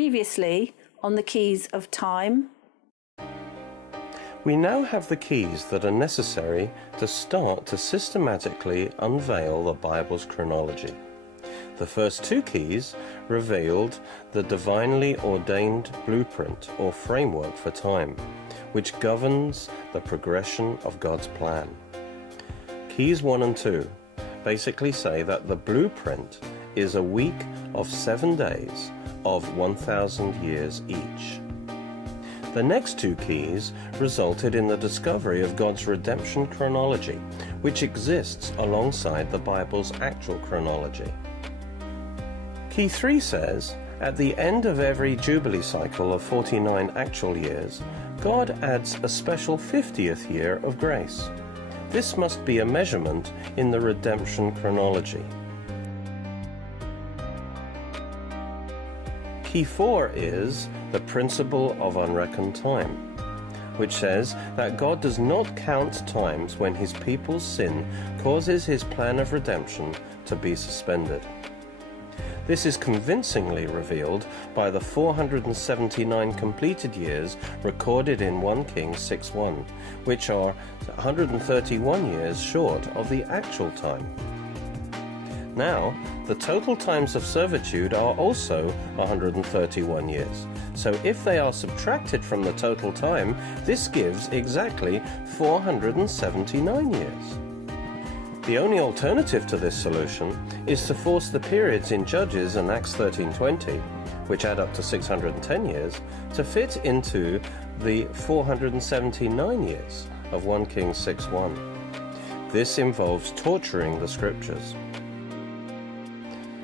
previously on the keys of time. We now have the keys that are necessary to start to systematically unveil the Bible's chronology. The first two keys revealed the divinely ordained blueprint or framework for time, which governs the progression of God's plan. Keys 1 and 2 basically say that the blueprint is a week of 7 days of 1,000 years each. The next two keys resulted in the discovery of God's redemption chronology, which exists alongside the Bible's actual chronology. Key 3 says, at the end of every Jubilee cycle of 49 actual years, God adds a special 50th year of grace. This must be a measurement in the redemption chronology. Key 4 is the principle of unreckoned time, which says that God does not count times when his people's sin causes his plan of redemption to be suspended. This is convincingly revealed by the 479 completed years recorded in 1 Kings 6:1, which are 131 years short of the actual time. Now, the total times of servitude are also 131 years. So if they are subtracted from the total time, this gives exactly 479 years. The only alternative to this solution is to force the periods in Judges and Acts 13:20, which add up to 610 years, to fit into the 479 years of 1 Kings 6:1. This involves torturing the scriptures.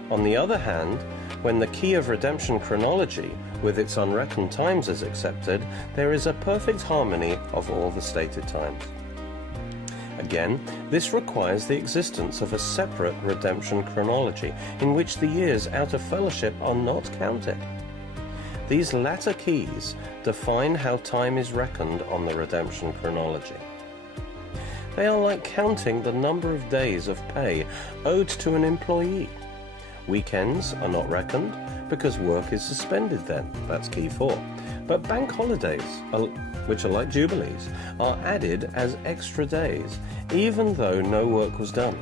On the other hand, when the key of redemption chronology with its unreckoned times is accepted, there is a perfect harmony of all the stated times. Again, this requires the existence of a separate redemption chronology in which the years out of fellowship are not counted. These latter keys define how time is reckoned on the redemption chronology. They are like counting the number of days of pay owed to an employee. Weekends are not reckoned because work is suspended then. That's key 4. But bank holidays, which are like jubilees, are added as extra days, even though no work was done.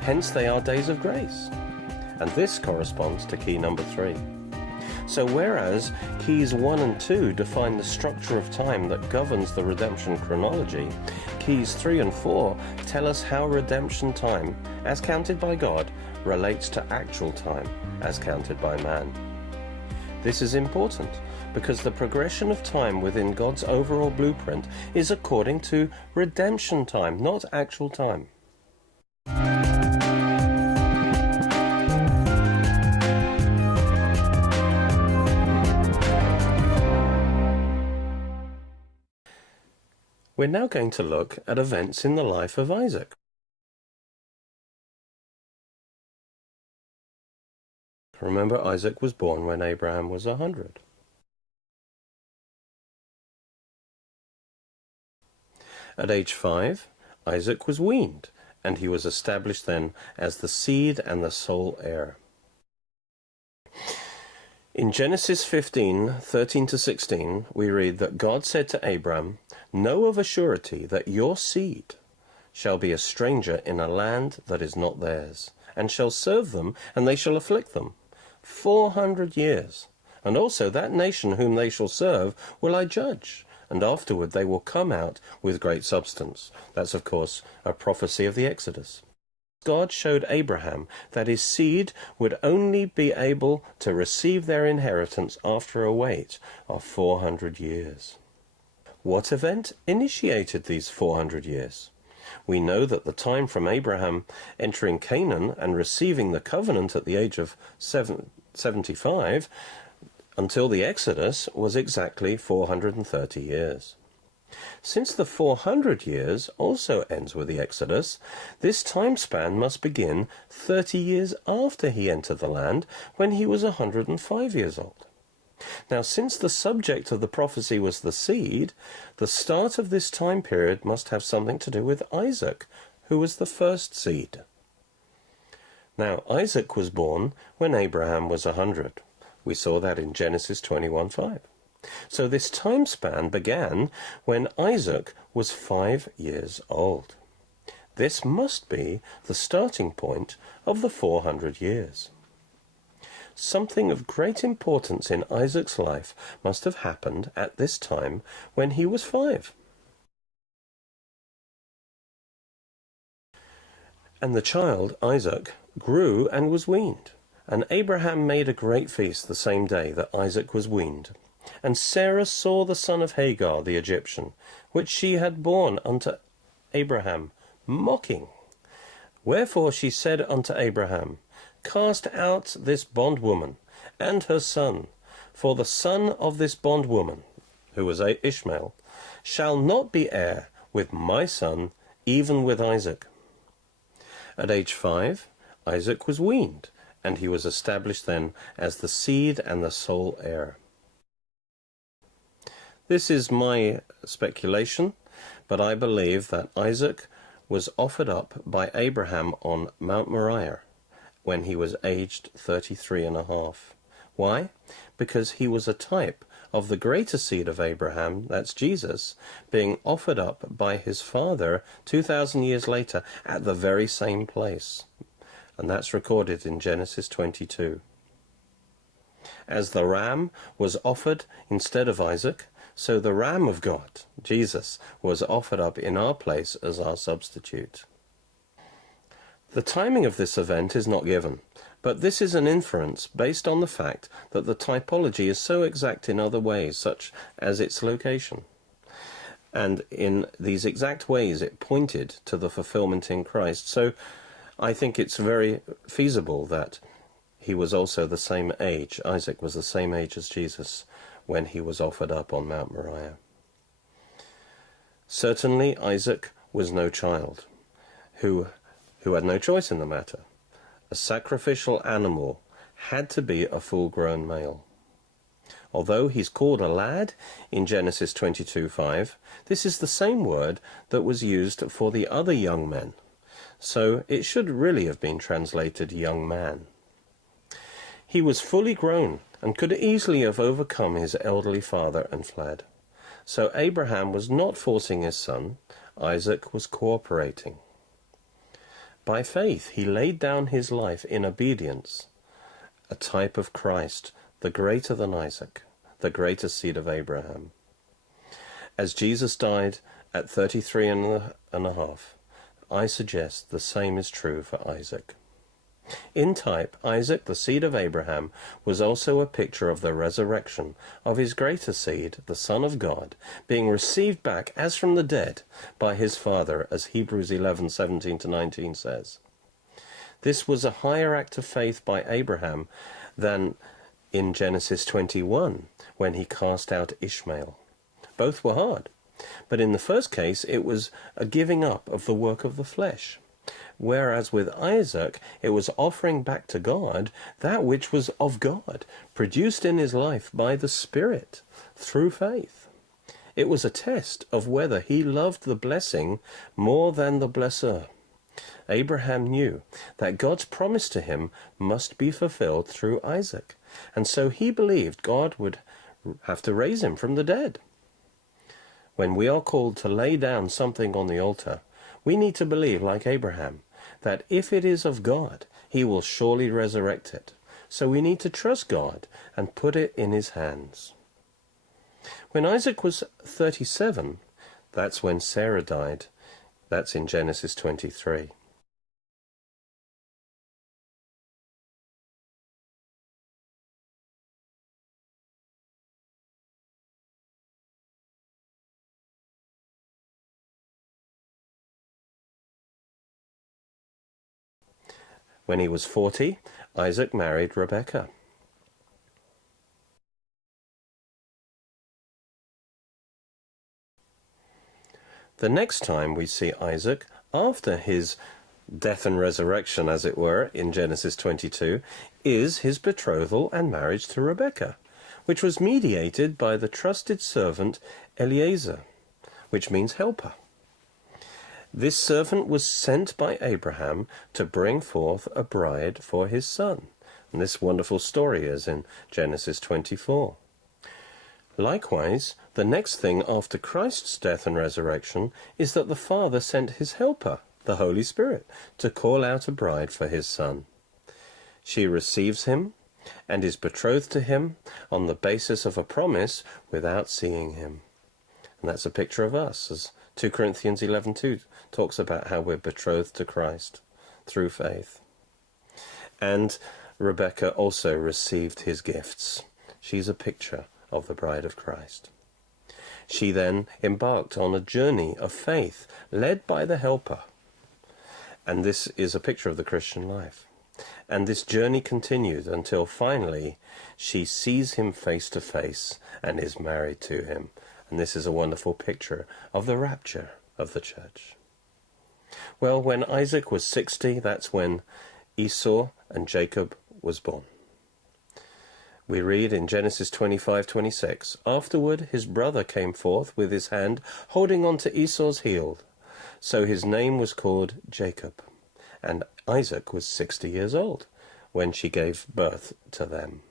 Hence they are days of grace. And this corresponds to key number 3. So whereas keys 1 and 2 define the structure of time that governs the redemption chronology, keys 3 and 4 tell us how redemption time, as counted by God, relates to actual time, as counted by man. This is important because the progression of time within God's overall blueprint is according to redemption time, not actual time. We're now going to look at events in the life of Isaac. Remember, Isaac was born when Abraham was 100. At age 5, Isaac was weaned, and he was established then as the seed and the sole heir. In Genesis 15:13-16, we read that God said to Abram, "Know of a surety that your seed shall be a stranger in a land that is not theirs, and shall serve them, and they shall afflict them 400 years. And also that nation whom they shall serve will I judge, and afterward they will come out with great substance." That's, of course, a prophecy of the Exodus. God showed Abraham that his seed would only be able to receive their inheritance after a wait of 400 years. What event initiated these 400 years? We know that the time from Abraham entering Canaan and receiving the covenant at the age of 75 until the Exodus was exactly 430 years. Since the 400 years also ends with the Exodus, this time span must begin 30 years after he entered the land, when he was 105 years old. Now, since the subject of the prophecy was the seed, the start of this time period must have something to do with Isaac, who was the first seed. Now, Isaac was born when Abraham was 100. We saw that in Genesis 21:5. So this time span began when Isaac was 5 years old. This must be the starting point of the 400 years. Something of great importance in Isaac's life must have happened at this time when he was 5. And the child, Isaac, grew and was weaned. And Abraham made a great feast the same day that Isaac was weaned. And Sarah saw the son of Hagar the Egyptian, which she had borne unto Abraham, mocking. Wherefore she said unto Abraham, Cast out this bondwoman and her son, for the son of this bondwoman, who was Ishmael, shall not be heir with my son, even with Isaac. At age 5, Isaac was weaned, and he was established then as the seed and the sole heir. This is my speculation, but I believe that Isaac was offered up by Abraham on Mount Moriah when he was aged 33 and a half. Why? Because he was a type of the greater seed of Abraham, that's Jesus, being offered up by his father 2,000 years later at the very same place. And that's recorded in Genesis 22. As the ram was offered instead of Isaac, so the Ram of God, Jesus, was offered up in our place as our substitute. The timing of this event is not given, but this is an inference based on the fact that the typology is so exact in other ways, such as its location. And in these exact ways it pointed to the fulfillment in Christ. So I think it's very feasible that he was also the same age, Isaac was the same age as Jesus, when he was offered up on Mount Moriah. Certainly Isaac was no child, who had no choice in the matter. A sacrificial animal had to be a full-grown male. Although he's called a lad in Genesis 22:5, this is the same word that was used for the other young men, so it should really have been translated young man. He was fully grown and could easily have overcome his elderly father and fled. So Abraham was not forcing his son, Isaac was cooperating. By faith he laid down his life in obedience, a type of Christ, the greater than Isaac, the greater seed of Abraham. As Jesus died at 33 and a half, I suggest the same is true for Isaac. In type, Isaac, the seed of Abraham, was also a picture of the resurrection of his greater seed, the Son of God, being received back as from the dead by his Father, as Hebrews 11:17-19 says. This was a higher act of faith by Abraham than in Genesis 21, when he cast out Ishmael. Both were hard, but in the first case it was a giving up of the work of the flesh. Whereas with Isaac, it was offering back to God that which was of God, produced in his life by the Spirit, through faith. It was a test of whether he loved the blessing more than the blesser. Abraham knew that God's promise to him must be fulfilled through Isaac, and so he believed God would have to raise him from the dead. When we are called to lay down something on the altar, we need to believe, like Abraham, that if it is of God, he will surely resurrect it. So we need to trust God and put it in his hands. When Isaac was 37, that's when Sarah died. That's in Genesis 23. When he was 40, Isaac married Rebekah. The next time we see Isaac, after his death and resurrection, as it were, in Genesis 22, is his betrothal and marriage to Rebekah, which was mediated by the trusted servant Eliezer, which means helper. This servant was sent by Abraham to bring forth a bride for his son, And this wonderful story is in Genesis 24. Likewise, the next thing after Christ's death and resurrection is that the Father sent his helper, the Holy Spirit, to call out a bride for his Son. She receives him and is betrothed to him on the basis of a promise without seeing him. And that's a picture of us, as 2 Corinthians 11:2 talks about how we're betrothed to Christ through faith. And Rebecca also received his gifts. She's a picture of the bride of Christ. She then embarked on a journey of faith led by the helper. And this is a picture of the Christian life. And this journey continued until finally she sees him face to face and is married to him. And this is a wonderful picture of the rapture of the church. Well, when Isaac was 60, that's when Esau and Jacob was born. We read in Genesis 25:26, "Afterward his brother came forth with his hand holding on to Esau's heel. So his name was called Jacob. And Isaac was 60 years old when she gave birth to them."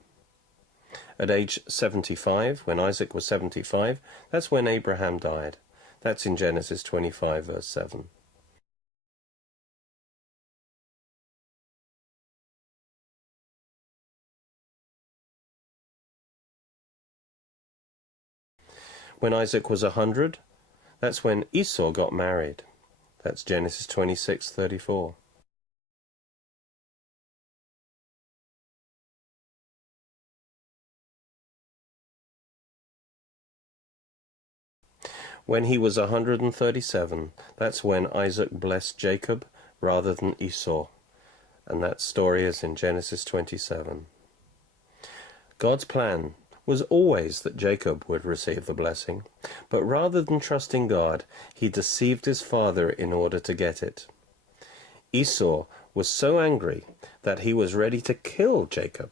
At age 75, when Isaac was 75, that's when Abraham died. That's in Genesis 25, verse 7. When Isaac was 100, that's when Esau got married. That's Genesis 26:34. When he was 137, that's when Isaac blessed Jacob rather than Esau. And that story is in Genesis 27. God's plan was always that Jacob would receive the blessing, but rather than trusting God, he deceived his father in order to get it. Esau was so angry that he was ready to kill Jacob.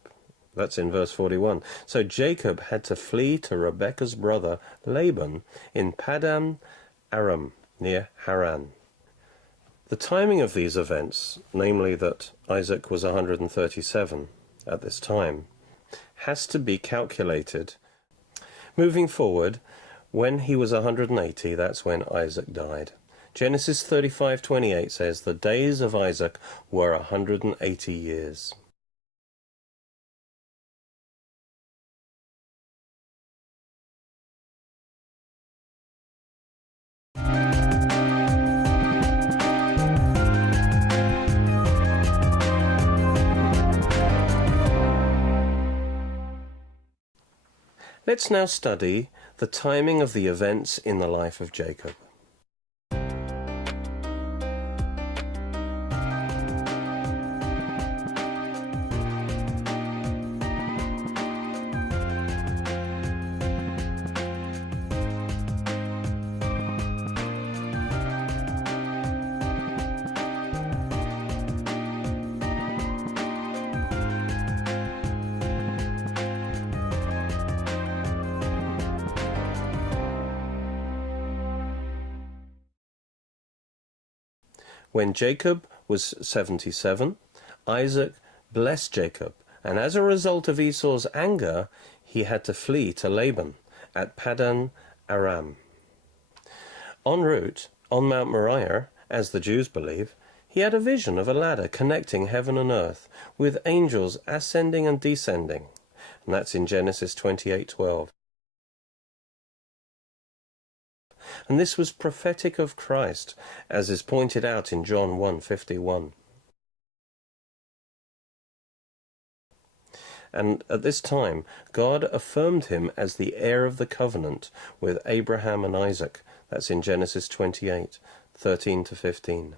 That's in verse 41. So Jacob had to flee to Rebekah's brother Laban in Paddan Aram, near Haran. The timing of these events, namely that Isaac was 137 at this time, has to be calculated. Moving forward, when he was 180, that's when Isaac died. Genesis 35:28 says, "The days of Isaac were 180 years." Let's now study the timing of the events in the life of Jacob. When Jacob was 77, Isaac blessed Jacob, and as a result of Esau's anger, he had to flee to Laban at Paddan Aram. En route, on Mount Moriah, as the Jews believe, he had a vision of a ladder connecting heaven and earth, with angels ascending and descending. And that's in Genesis 28:12. And this was prophetic of Christ, as is pointed out in John 1:51. And at this time, God affirmed him as the heir of the covenant with Abraham and Isaac. That's in Genesis 28:13-15.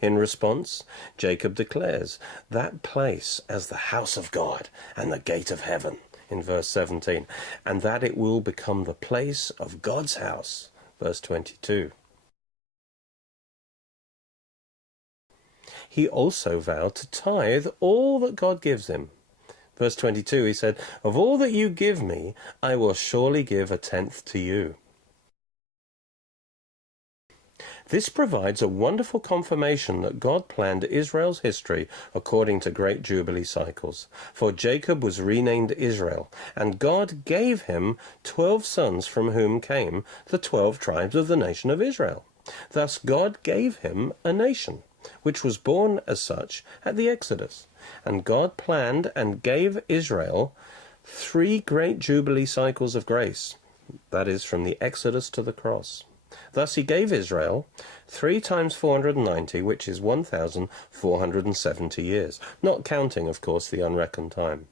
In response, Jacob declares that place as the house of God and the gate of heaven in verse 17, and that it will become the place of God's house, verse 22. He also vowed to tithe all that God gives him. Verse 22, he said, "Of all that you give me, I will surely give 1/10 to you." This provides a wonderful confirmation that God planned Israel's history according to great Jubilee cycles. For Jacob was renamed Israel, and God gave him 12 sons from whom came the 12 tribes of the nation of Israel. Thus God gave him a nation, which was born as such at the Exodus. And God planned and gave Israel 3 great Jubilee cycles of grace, that is, from the Exodus to the cross. Thus he gave Israel 3 times 490, which is 1,470 years, not counting, of course, the unreckoned time.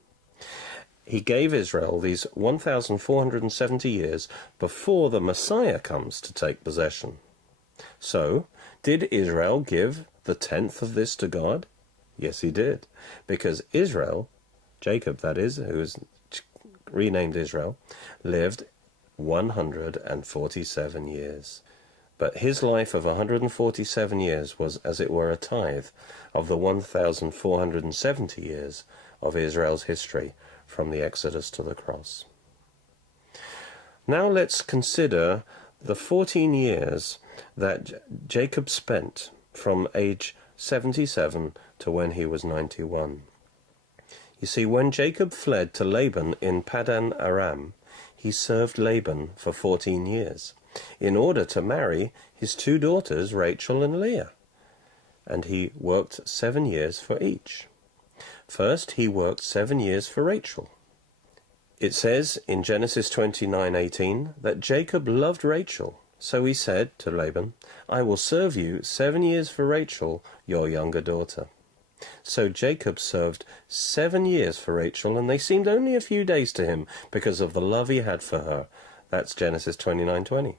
He gave Israel these 1,470 years before the Messiah comes to take possession. So, did Israel give the 10th of this to God? Yes, he did, because Israel, Jacob that is, who is renamed Israel, lived 147 years. But his life of 147 years was, as it were, a tithe of the 1,470 years of Israel's history from the Exodus to the cross. Now let's consider the 14 years that Jacob spent from age 77 to when he was 91. You see, when Jacob fled to Laban in Paddan Aram, he served Laban for 14 years in order to marry his 2 daughters, Rachel and Leah. And he worked 7 years for each. First, he worked 7 years for Rachel. It says in Genesis 29:18 that Jacob loved Rachel. So he said to Laban, "I will serve you 7 years for Rachel, your younger daughter." So Jacob served 7 years for Rachel, and they seemed only a few days to him because of the love he had for her. That's Genesis 29:20.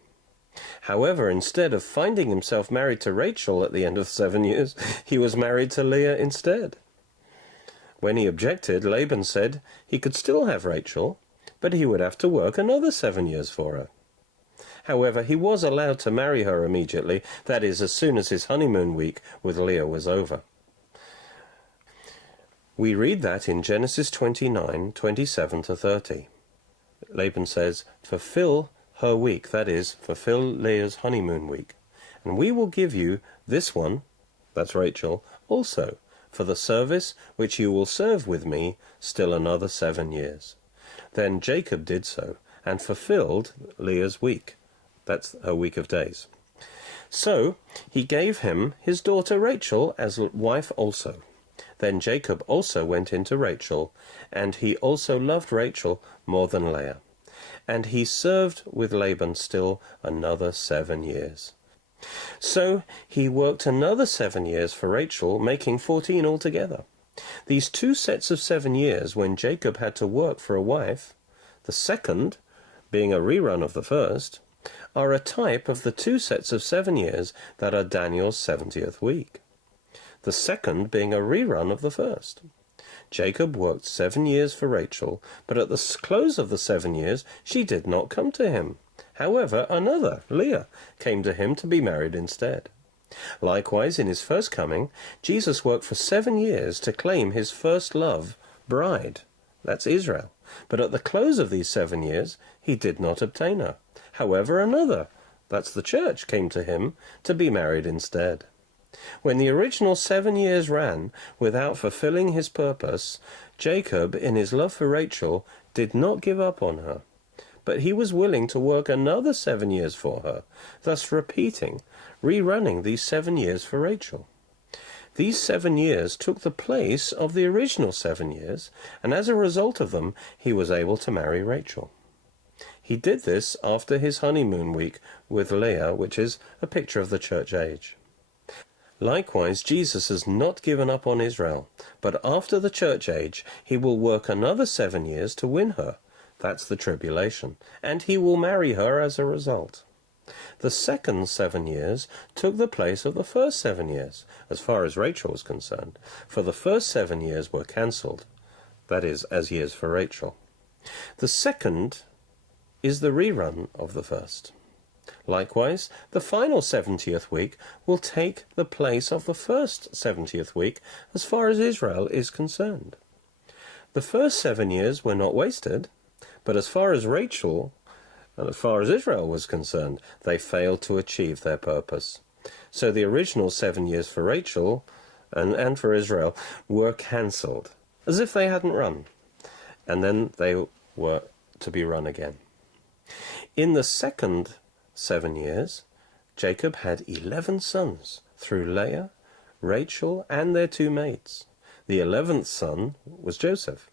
However, instead of finding himself married to Rachel at the end of 7 years, he was married to Leah instead. When he objected, Laban said he could still have Rachel, but he would have to work another 7 years for her. However, he was allowed to marry her immediately, that is, as soon as his honeymoon week with Leah was over. We read that in Genesis 29:27-30. Laban says, "Fulfill her week," that is, fulfill Leah's honeymoon week, "and we will give you this one," that's Rachel, "also, for the service which you will serve with me still another 7 years. Then Jacob did so, and fulfilled Leah's week. That's her week of days. So he gave him his daughter Rachel as wife also. Then Jacob also went into Rachel, and he also loved Rachel more than Leah. And he served with Laban still another 7 years. So he worked another 7 years for Rachel, making 14 altogether. These 2 sets of 7 years when Jacob had to work for a wife, the second being a rerun of the first, are a type of the 2 sets of 7 years that are Daniel's 70th week, the second being a rerun of the first. Jacob worked 7 years for Rachel, but at the close of the 7 years she did not come to him. However, another, Leah, came to him to be married instead. Likewise, in his first coming, Jesus worked for 7 years to claim his first love, bride, that's Israel. But at the close of these 7 years, he did not obtain her. However, another, that's the church, came to him to be married instead. When the original 7 years ran without fulfilling his purpose, Jacob, in his love for Rachel, did not give up on her, but he was willing to work another 7 years for her, thus rerunning these 7 years for Rachel. These 7 years took the place of the original 7 years, and as a result of them, he was able to marry Rachel. He did this after his honeymoon week with Leah, which is a picture of the church age. Likewise, Jesus has not given up on Israel, but after the church age, he will work another 7 years to win her. That's the tribulation, and he will marry her as a result. The second 7 years took the place of the first 7 years, as far as Rachel was concerned, for the first 7 years were cancelled, that is, as years for Rachel. The second is the rerun of the first. Likewise, the final 70th week will take the place of the first 70th week as far as Israel is concerned. The first 7 years were not wasted, but as far as Rachel and as far as Israel was concerned, they failed to achieve their purpose. So the original 7 years for Rachel and for Israel were cancelled, as if they hadn't run. And then they were to be run again. In the second 7 years, Jacob had 11 sons through Leah, Rachel, and their 2 maids. The 11th son was Joseph,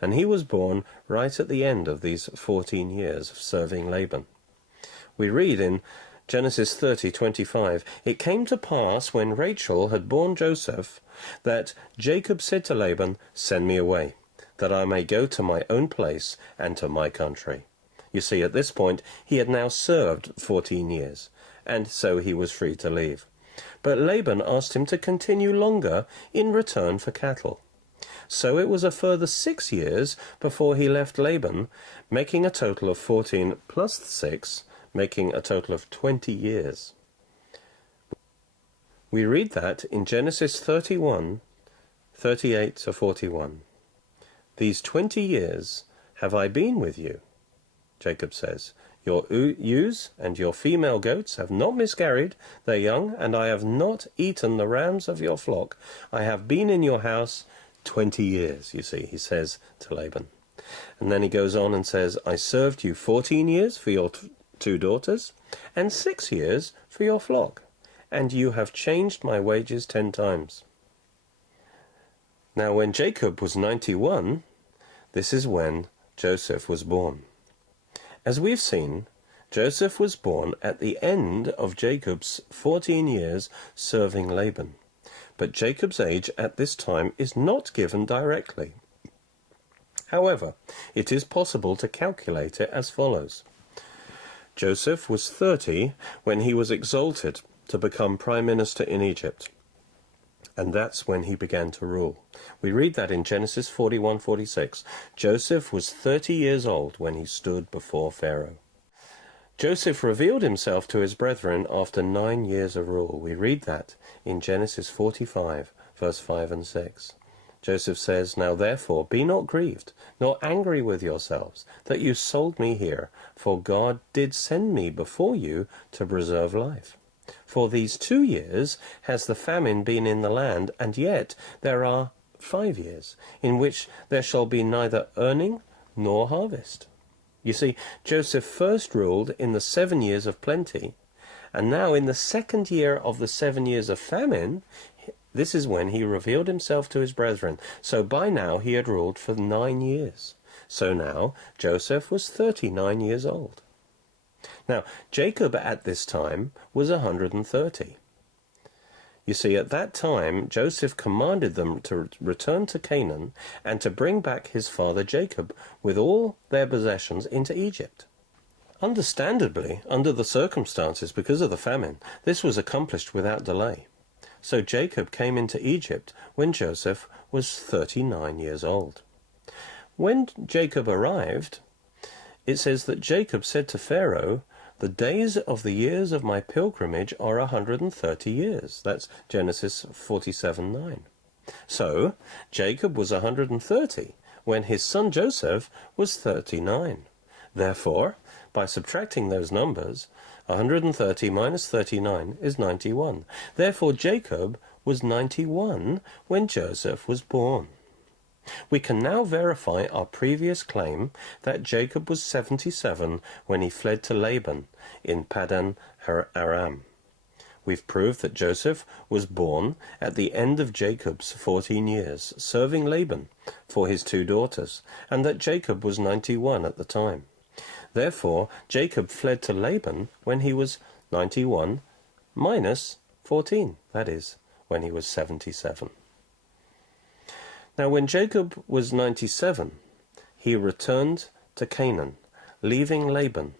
and he was born right at the end of these 14 years of serving Laban. We read in Genesis 30:25, "It came to pass when Rachel had borne Joseph that Jacob said to Laban, 'Send me away, that I may go to my own place and to my country.'" You see, at this point, he had now served 14 years, and so he was free to leave. But Laban asked him to continue longer in return for cattle. So it was a further 6 years before he left Laban, making a total of 14 plus 6, making a total of 20 years. We read that in Genesis 31:38 to 41. "These 20 years have I been with you," Jacob says. "Your ewes and your female goats have not miscarried their young, and I have not eaten the rams of your flock. I have been in your house 20 years, you see," he says to Laban. And then he goes on and says, "I served you 14 years for your 2 daughters, and 6 years for your flock, and you have changed my wages 10 times. Now when Jacob was 91, this is when Joseph was born. As we've seen, Joseph was born at the end of Jacob's 14 years serving Laban. But Jacob's age at this time is not given directly. However, it is possible to calculate it as follows. Joseph was 30 when he was exalted to become prime minister in Egypt. And that's when he began to rule. We read that in Genesis 41:46. Joseph was 30 years old when he stood before Pharaoh. Joseph revealed himself to his brethren after 9 years of rule. We read that in Genesis 45, verse 5 and 6. Joseph says, "Now therefore be not grieved, nor angry with yourselves, that you sold me here, for God did send me before you to preserve life. For these 2 years has the famine been in the land, and yet there are 5 years, in which there shall be neither earning nor harvest." You see, Joseph first ruled in the 7 years of plenty, and now in the second year of the 7 years of famine, this is when he revealed himself to his brethren. So by now he had ruled for 9 years. So now Joseph was 39 years old. Now, Jacob at this time was 130. You see, at that time, Joseph commanded them to return to Canaan and to bring back his father Jacob with all their possessions into Egypt. Understandably, under the circumstances, because of the famine, this was accomplished without delay. So Jacob came into Egypt when Joseph was 39 years old. When Jacob arrived, it says that Jacob said to Pharaoh, "The days of the years of my pilgrimage are 130 years. That's Genesis 47:9. So Jacob was 130 when his son Joseph was 39. Therefore, by subtracting those numbers, 130 minus 39 is 91. Therefore Jacob was 91 when Joseph was born. We can now verify our previous claim that Jacob was 77 when he fled to Laban in Paddan Aram. We've proved that Joseph was born at the end of Jacob's 14 years, serving Laban for his 2 daughters, and that Jacob was 91 at the time. Therefore, Jacob fled to Laban when he was 91 minus 14, that is, when he was 77. Now, when Jacob was 97, he returned to Canaan, leaving Laban,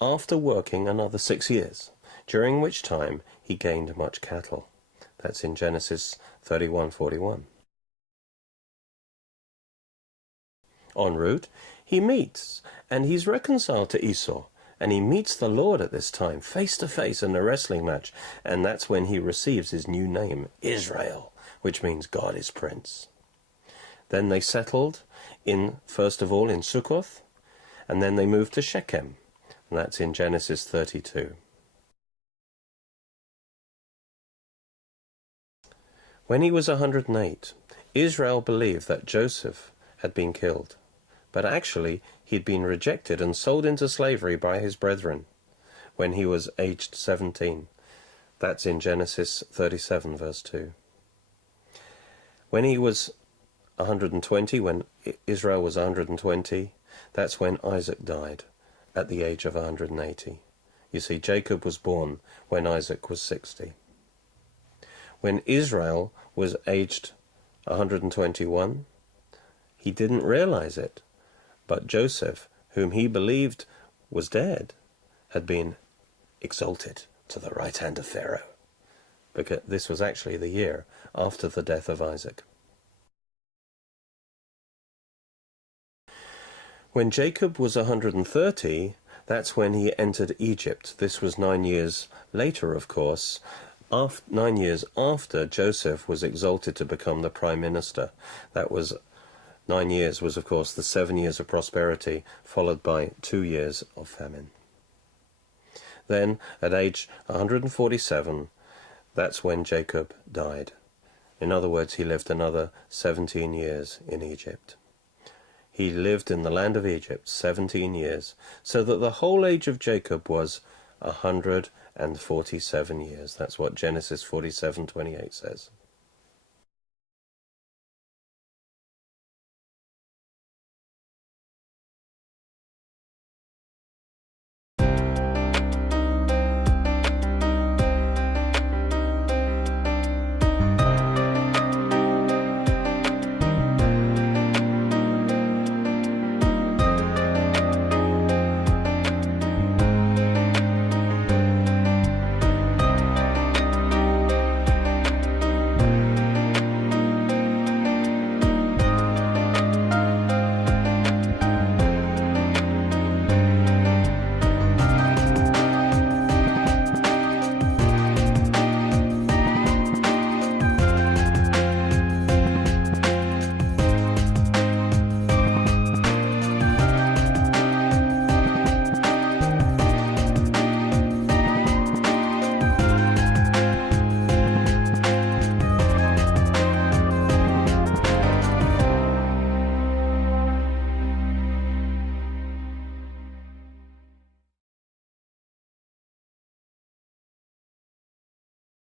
after working another 6 years, during which time he gained much cattle. That's in Genesis 31:41. En route, he meets, and he's reconciled to Esau, and he meets the Lord at this time, face to face in a wrestling match, and that's when he receives his new name, Israel, which means God is Prince. Then they settled first of all in Succoth, and then they moved to Shechem, and that's in Genesis 32. When he was 108, Israel believed that Joseph had been killed, but actually he'd been rejected and sold into slavery by his brethren when he was aged 17. That's in Genesis 37, verse 2. When he was 120, when Israel was 120, that's when Isaac died, at the age of 180. You see, Jacob was born when Isaac was 60. When Israel was aged 121, he didn't realize it, but Joseph, whom he believed was dead, had been exalted to the right hand of Pharaoh, because this was actually the year after the death of Isaac. When Jacob was 130, that's when he entered Egypt. This was 9 years later, of course, 9 years after Joseph was exalted to become the prime minister. That was 9 years was, of course, the 7 years of prosperity, followed by 2 years of famine. Then, at age 147, that's when Jacob died. In other words, he lived another 17 years in Egypt. He lived in the land of Egypt 17 years, so that the whole age of Jacob was 147 years. That's what Genesis 47:28 says.